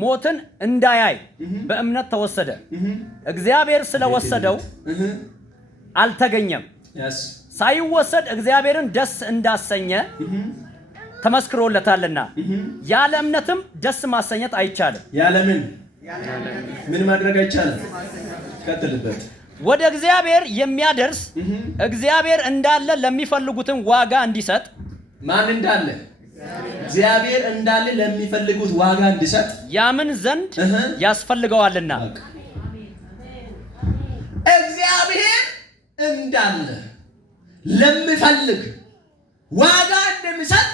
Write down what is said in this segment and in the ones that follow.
ሞትን እንዳያይ በእምነት ተወሰደ። እግዚአብሔር ስለወሰደው አልተገኘም። ሳይወሰድ እግዚአብሔርን ደስ እንዳሰኘ ተመስክሮለታልና ያለ እምነትም ደስ ማሰኘት አይቻልም። ያለ ምን ማድረግ አይቻልም? ቀጥልበት። ወደ እግዚአብሔር የሚያደርስ እግዚአብሔር እንዳለ ለሚፈልጉትን ዋጋ እንዲሰጥ ማን እንዳለ? እግዚአብሔር እንዳለ ለሚፈልጉት ዋጋ እንዲሰጥ ያምን ዘንድ ያስፈልገዋልና። እግዚአብሔር እንዳለ ለሚፈልግ ዋጋ እንደሚሰጥ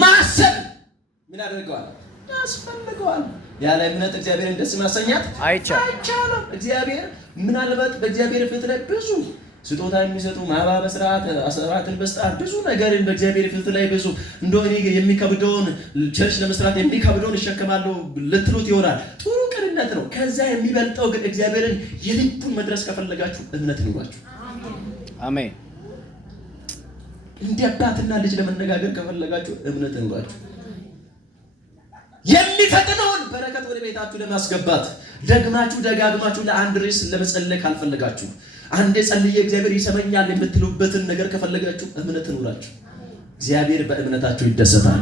ማሰብ ምን አድርገዋል? ያስፈልገዋል። ያለ እምነት እግዚአብሔርን ደስ ማሰኛት አይቻልም። እግዚአብሔር ምናልባት በእግዚአብሔር ፊት ላይ ብዙ ስጦታ የሚሰጡ ማባበ ስርዓት አስራትን በስጣት ብዙ ነገር በእግዚአብሔር ፊት ላይ ብዙ እንደሆነ የሚከብደውን ቸርች ለመስራት የሚከብደውን እሸከማለሁ ልትሉት ይሆናል። ጥሩ ቅንነት ነው። ከዛ የሚበልጠው ግን እግዚአብሔርን የልቡን መድረስ ከፈለጋችሁ እምነት ይኑራችሁ። አሜን። እንደ አባትና ልጅ ለመነጋገር ከፈለጋችሁ እምነት ይኑራችሁ። የሚፈጥነውን በረከት ወደ ቤታችሁ ለማስገባት ደግማችሁ ደጋግማችሁ ለአንድ ርዕስ ለመጸለይ ካልፈለጋችሁ አንዴ ጸልዬ እግዚአብሔር ይሰማኛል የምትሉበትን ነገር ከፈለጋችሁ እምነት ይኑራችሁ። እግዚአብሔር በእምነታችሁ ይደሰታል።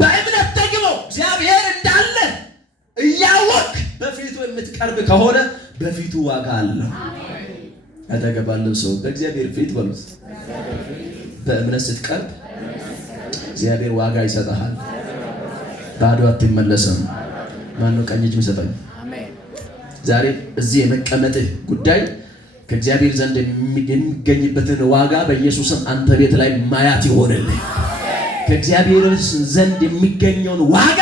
በእምነት ደግሞ እግዚአብሔር እንዳለ እያወቅ በፊቱ የምትቀርብ ከሆነ በፊቱ ዋጋ አለው። አጠገባለሁ ሰው በእግዚአብሔር ፊት በሉት። በእምነት ስትቀርብ እግዚአብሔር ዋጋ ይሰጣል። ባዶ አትመለስም። ማነው ቀኝ እጅ የሚሰጠኝ? ዛሬ እዚህ የመቀመጥህ ጉዳይ ከእግዚአብሔር ዘንድ የሚገኝበትን ዋጋ በኢየሱስም አንተ ቤት ላይ ማያት ይሆንልህ። ከእግዚአብሔር ዘንድ የሚገኘውን ዋጋ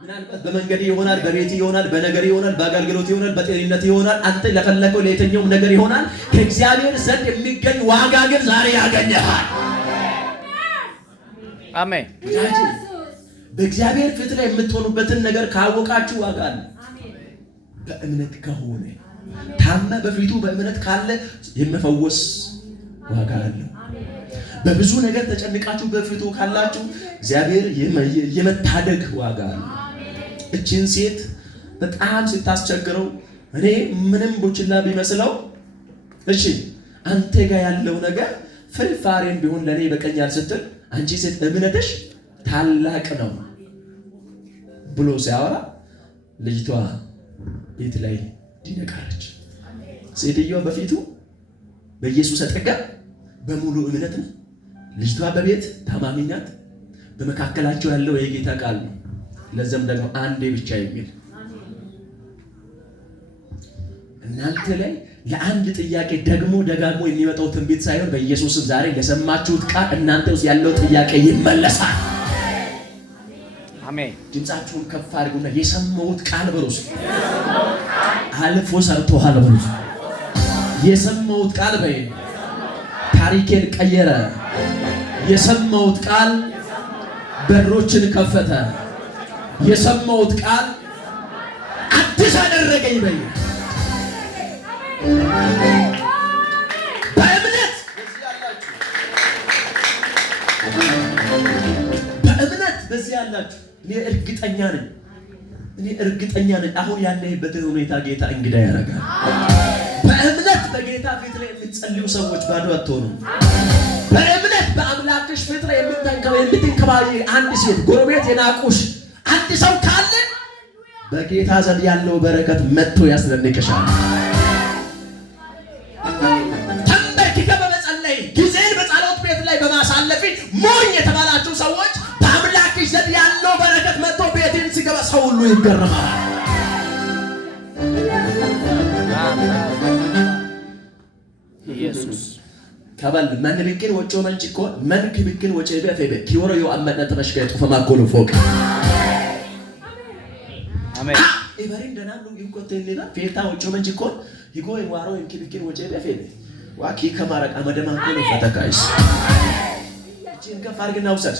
ምናልባት በመንገድ ይሆናል፣ በቤት ይሆናል፣ በነገር ይሆናል፣ በአገልግሎት ይሆናል፣ በጤንነት ይሆናል፣ አንተ ለፈለከው ለየትኛውም ነገር ይሆናል። ከእግዚአብሔር ዘንድ የሚገኝ ዋጋ ግን ዛሬ ያገኘሃል። አሜን። በእግዚአብሔር ፊት ላይ የምትሆኑበትን ነገር ካወቃችሁ ዋጋ አለ። በእምነት ከሆነ ታመ በፊቱ በእምነት ካለ የመፈወስ ዋጋ አለው። በብዙ ነገር ተጨንቃችሁ በፊቱ ካላችሁ እግዚአብሔር የመታደግ ዋጋ አለው። እቺን ሴት በጣም ስታስቸግረው እኔ ምንም ቦችላ ቢመስለው እሺ አንተ ጋር ያለው ነገር ፍርፋሬም ቢሆን ለኔ በቀኛል ስትል አንቺ ሴት እምነትሽ ታላቅ ነው ብሎ ሲያወራ ልጅቷ ቤት ላይ ድነቃለች። ሴትዮዋ በፊቱ በኢየሱስ አጠገብ በሙሉ እምነት ነው። ልጅቷ በቤት ታማሚ ናት። በመካከላቸው ያለው የጌታ ቃል ነው። ለዘም ደግሞ አንዴ ብቻ የሚል እናንተ ላይ ለአንድ ጥያቄ ደግሞ ደጋግሞ የሚመጣው ትንቢት ሳይሆን በኢየሱስም ዛሬ ለሰማችሁት ቃል እናንተ ውስጥ ያለው ጥያቄ ይመለሳል። አሜን። ድምጻችሁን ከፍ አድርጉና የሰማሁት ቃል በሩስ አልፎ ሰርቶሃል በሩስ የሰማሁት ቃል በይ ታሪኬን ቀየረ። የሰማሁት ቃል በሮችን ከፈተ። የሰማሁት ቃል አዲስ አደረገኝ በይ። በእምነት በዚህ ያላችሁ እኔ እርግጠኛ ነኝ አሁን ያለህበትን ሁኔታ ጌታ እንግዳ ያደርጋል። በእምነት በጌታ ፊት ላይ የምትጸልዩ ሰዎች ባዶ አትሆኑም። በእምነት በአምላክሽ ፊት ላይ የምትንከባይ አንድ ሴት ጎረቤት የናቁሽ አንድ ሰው ካለ በጌታ ዘንድ ያለው በረከት መጥቶ ያስደንቅሻል። ተንበርክከ በመጸለይ ጊዜን በጸሎት ቤት ላይ በማሳለፍ ሞኝ የተባላችሁ ሰዎች በአምላክሽ ዘንድ ያለው በረከት መጥቶ ቤትን ሲገባ ሰው ሁሉ ይገረማል። ኢየሱስ ከበል መን ቢክን ወጮ መንጭኮ መን ቢክን ወጨ በፈበ ኪወሮ የአመነ ተመሽከ ተፈማኮሉ ፎቅ አሜን። ኢቨሪን ደናሉ ይቆተልና ፌታ ወጮ መንጭኮ ይጎ ይዋሮ እንኪ ወጨ በፈበ ዋኪ ከማረቅ አመደማኮሉ ፈተካይስ እቺን ከፋርግና ውሰድ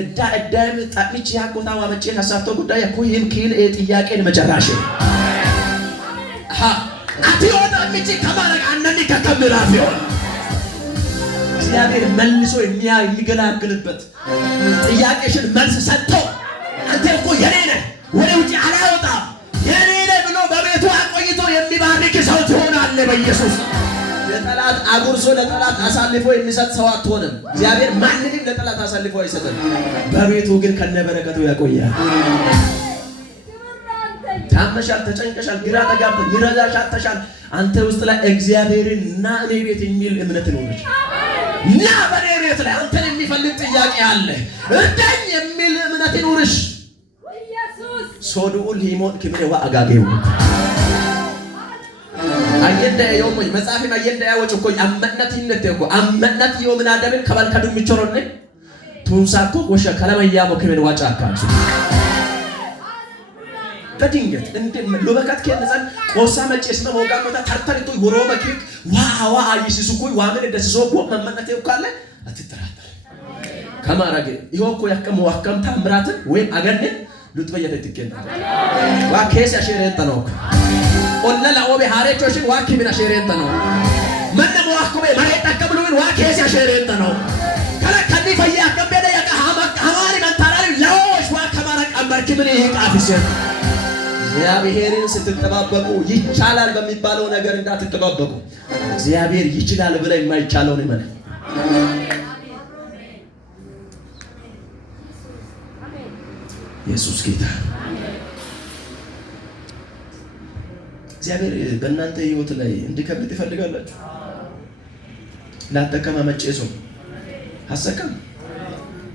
እዳም ጣጥች ያቆታ ዋመጪ ከሳቶ ጉዳይ እኮ ይም ኪል ጥያቄን መጨራሽ አቲዮና ምጪ ከማረቅ አንነኒ ከከምራፊዮ እግዚአብሔር መልሶ የሚገላግልበት ጥያቄሽን መልስ ሰጥቶ አንተ እኮ የኔ ነህ ወደ ውጪ አላወጣም የኔ ነህ ብሎ በቤቱ አቆይቶ የሚባርክ ሰው ትሆናለህ በኢየሱስ። ለጠላት አጉርሶ ለጠላት አሳልፎ የሚሰጥ ሰው አትሆንም። እግዚአብሔር ማንንም ለጠላት አሳልፎ አይሰጥም። በቤቱ ግን ከነበረከቱ ያቆያል። ታመሻል፣ ተጨንቀሻል፣ ግራ ተጋብተሽ ይረዳሽ አጥተሻል። አንተ ውስጥ ላይ እግዚአብሔርን ና እኔ ቤት የሚል እምነት ነው። ና በኔ ቤት ላይ አንተን የሚፈልግ ጥያቄ አለ እርዳኝ የሚል እምነት ይኑርሽ። ኢየሱስ ሶዱኡል ሂሞት ከመዋ አጋገው አየንደ የውሞኝ መጽሐፍን አየንደ ያወጭ እኮ አመነት ይነተኮ አመነት የውምን አደምን ከባልካዱ የሚቾሮነ ቱንሳኮ ወሸ ከለማያሞ ከመን ዋጫ አካንሱ በድንገት እንደ ሎበካት ከነዛን ቆሳ መጨስ ነው ወጋሞታ ታርታሪቶ ወሮበክ ዋዋ አይሲሱ ኮይ ዋምን ደስሶ ኮ መመነቴ ካለ አትተራተር ከማራገ ይሆኮ ያከሙ ዋከም ታምራትን ወይ አገነን ሉጥበየተ ትከና ዋ ከስ ያሸረንተ ነው ኦለላ ኦቤ ሃሬቾሽን ዋኪ ምን ያሸረንተ ነው መነ መዋኮበ ማሬታ ከብሉን ዋ ከስ ያሸረንተ ነው ከላ ከዲ ፈያ ከበደ ያካ ሃማሪ መንታራሪ ለውሽ ዋ ከማራ ቀምባኪ ምን ይቃፍሽ እግዚአብሔርን ስትተባበቁ ይቻላል በሚባለው ነገር እንዳትተባበቁ። እግዚአብሔር ይችላል ብለ የማይቻለውን ይመን። ኢየሱስ ጌታ። እግዚአብሔር በእናንተ ህይወት ላይ እንዲከብድ ትፈልጋላችሁ? ላተከማ መጨሶ ሐሰከም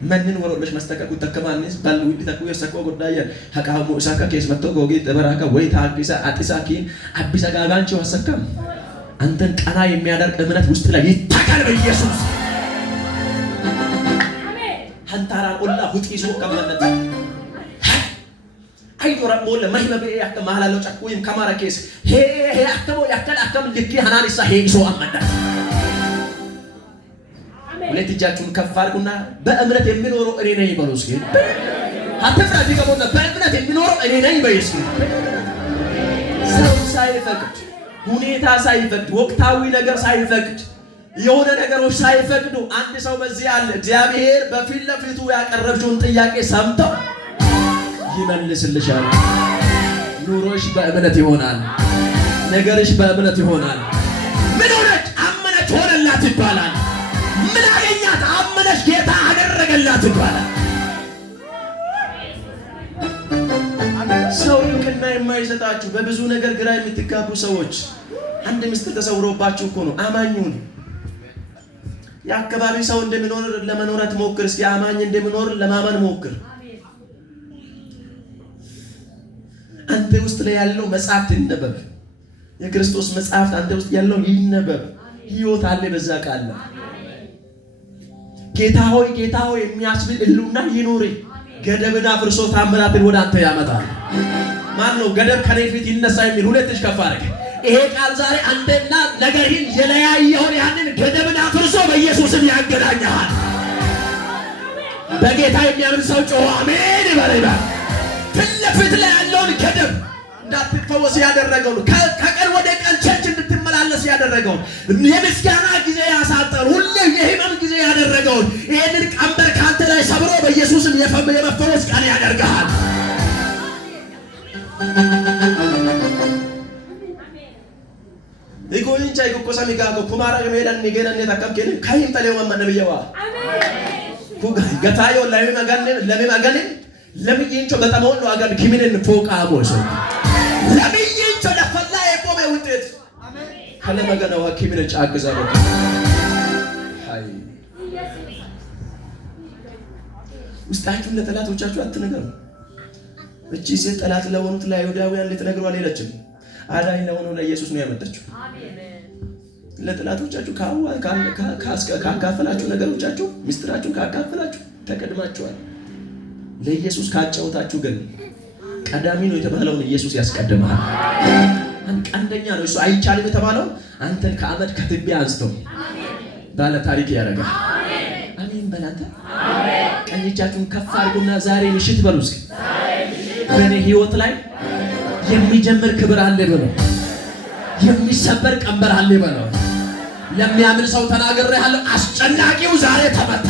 ማንን ወሮለሽ ማስተካከሉ ተከማንስ ባሉ ቢታኩ የሰቆ ጎዳያ ሐቃሙ ሳካ ከስ መጥቶ ጎጌ ተበራካ ወይ ታግሳ አጥሳኪን አብሳ ጋጋንቹ ሐሰከም አንተን ቀና የሚያደርግ እምነት ውስጥ ላይ ይታካል በኢየሱስ አሜን። ሐንታራ ቁላ ሁጢሶ ከመነት አይዶራ ሞለ ማህመበ ያከማላለው ጫቁይም ከማራ ከስ ሄ አከሞ ያከል አከም ልክ ሃናንሳ ሄሶ አመዳ ሁለት እጃችሁን ከፍ አድርጉና በእምነት የሚኖረው እኔ ነኝ በሉ እስኪ። አትፍራ ዲገቦና በእምነት የሚኖረው እኔ ነኝ በሉ እስኪ። ሰው ሳይፈቅድ ሁኔታ ሳይፈቅድ ወቅታዊ ነገር ሳይፈቅድ የሆነ ነገሮች ሳይፈቅዱ አንድ ሰው በዚህ አለ እግዚአብሔር በፊት ለፊቱ ያቀረብሽውን ጥያቄ ሰምቶ ይመልስልሻል። ኑሮሽ በእምነት ይሆናል። ነገርሽ በእምነት ይሆናል። ምን ሆነች? አመነች፣ ሆነላት ይባላል። ምን አገኛት? አመነች፣ ጌታ አደረገላት ይባላል። ሰው ይቅና የማይሰጣችሁ በብዙ ነገር ግራ የምትጋቡ ሰዎች አንድ ምስጢር ተሰውሮባችሁ እኮ ነው። አማኙን የአካባቢ ሰው እንደሚኖር ለመኖር አትሞክር። እስኪ አማኝ እንደሚኖር ለማመን ሞክር። አንተ ውስጥ ላይ ያለው መጽሐፍ ይነበብ። የክርስቶስ መጽሐፍ አንተ ውስጥ ያለው ይነበብ። ሕይወት አለ በዛ ቃል። ጌታ ሆይ የሚያስብል ህልውና ይኑር። ገደብን አፍርሶ ታምራትን ወደ አንተ ያመጣል። ማን ነው ገደብ ከኔ ፊት ይነሳ የሚል? ሁለት እጅ ከፍ አድርግ። ይሄ ቃል ዛሬ አንተና ነገርህን የለያየውን ያንን ገደብን አፍርሶ በኢየሱስም ያገናኛል። በጌታ የሚያምን ሰው ጮኸ አሜን ይበል። ፊት ለፊት ላይ ያለውን ገደብ እንዳትፈወስ ያደረገውን ከቀን ወደ ቀን ቸርች እንድትመላለስ ያደረገውን የምስጋና ጊዜ ያሳጠር ሁሉ የህመም ጊዜ ያደረገውን ይሄንን ቀንበር ካንተ ላይ ሰብሮ በኢየሱስም የመፈወስ ቀን ያደርጋል። ይጎይን ቻይ ኮኮሳ ሚጋጎ ኩማራ ገሜዳን ንገረን ተከምከን ካይም ተሌው ማነብየዋ አሜን ኩጋ ገታዮ ለሚ ለምይንቾ በጣሞሎ አጋን ኪሚነን ፎቃ አቦሶ ለምይንቾ ለፈላ የቆመ ውጤት አሜን ከለመገናው ኪሚነ ጫግዛለ አይ ውስጣችሁ ለጠላቶቻችሁ አትነገሩ። እቺ ሴት ጠላት ለሆኑት ለአይሁዳውያን ልትነግሩ አልሄደችም። አዳኝ ለሆነው ለኢየሱስ ነው ያመጣችው። አሜን። ለጠላቶቻችሁ ካካፈላችሁ ነገሮቻችሁ ምስጢራችሁን ካካፈላችሁ ተቀድማችኋል። ለኢየሱስ ካጫውታችሁ ግን ቀዳሚ ነው የተባለውን ኢየሱስ ያስቀድማል። አንደኛ ነው እሱ አይቻልም የተባለው አንተን ከአመድ ከትቢያ አንስተው ባለ ታሪክ ያደርጋል። አሜን በላንተ አሜን። ቀኝ እጃችሁን ከፍ አድርጉና ዛሬ ምሽት በሉ እስኪ በእኔ ህይወት ላይ የሚጀምር ክብር አለ በለው። የሚሰበር ቀንበር አለ በለው። ለሚያምን ሰው ተናግሬሃለሁ። አስጨናቂው ዛሬ ተመታ።